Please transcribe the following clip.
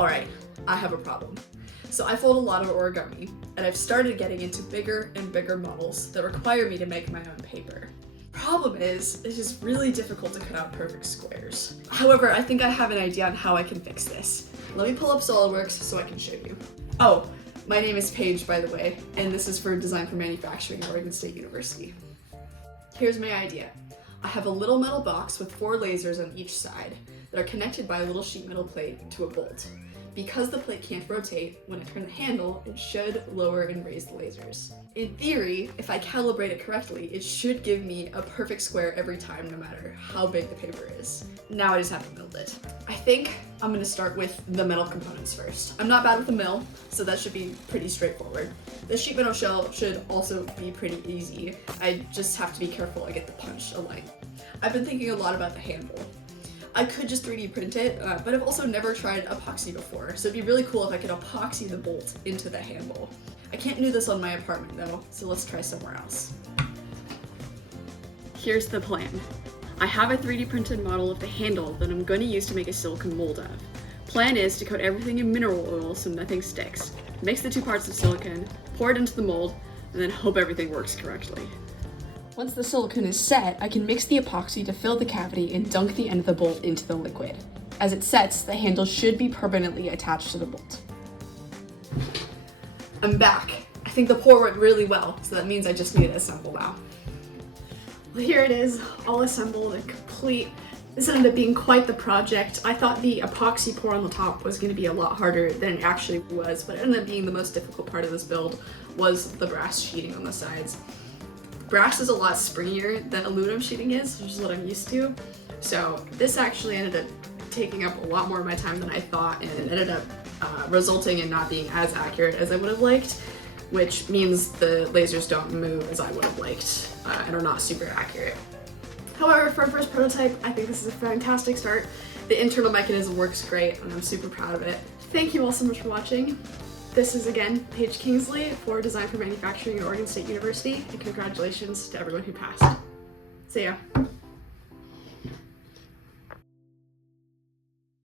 Alright, I have a problem. So I fold a lot of origami, and I've started getting into bigger and bigger models that require me to make my own paper. Problem is, it is really difficult to cut out perfect squares. However, I think I have an idea on how I can fix this. Let me pull up SolidWorks so I can show you. Oh, my name is Paige, by the way, and this is for Design for Manufacturing at Oregon State University. Here's my idea. I have a little metal box with 4 lasers on each side that are connected by a little sheet metal plate to a bolt. Because the plate can't rotate, when I turn the handle, it should lower and raise the lasers. In theory, if I calibrate it correctly, it should give me a perfect square every time, no matter how big the paper is. Now I just have to build it. I think I'm gonna start with the metal components first. I'm not bad with the mill, so that should be pretty straightforward. The sheet metal shell should also be pretty easy. I just have to be careful I get the punch aligned. I've been thinking a lot about the handle. I could just 3D print it, but I've also never tried epoxy before, so it'd be really cool if I could epoxy the bolt into the handle. I can't do this on my apartment though, so let's try somewhere else. Here's the plan. I have a 3D printed model of the handle that I'm going to use to make a silicone mold of. Plan is to coat everything in mineral oil so nothing sticks. Mix the 2 parts of silicone, pour it into the mold, and then hope everything works correctly. Once the silicone is set, I can mix the epoxy to fill the cavity and dunk the end of the bolt into the liquid. As it sets, the handle should be permanently attached to the bolt. I'm back. I think the pour went really well, so that means I just need to assemble now. Well, here it is, all assembled and complete. This ended up being quite the project. I thought the epoxy pour on the top was going to be a lot harder than it actually was, but it ended up being the most difficult part of this build was the brass sheeting on the sides. Brass is a lot springier than aluminum sheeting is, which is what I'm used to. So this actually ended up taking up a lot more of my time than I thought, and it ended up resulting in not being as accurate as I would have liked, which means the lasers don't move as I would have liked and are not super accurate. However, for a first prototype, I think this is a fantastic start. The internal mechanism works great, and I'm super proud of it. Thank you all so much for watching. This is again Paige Kingsley for Design for Manufacturing at Oregon State University, and congratulations to everyone who passed. See ya.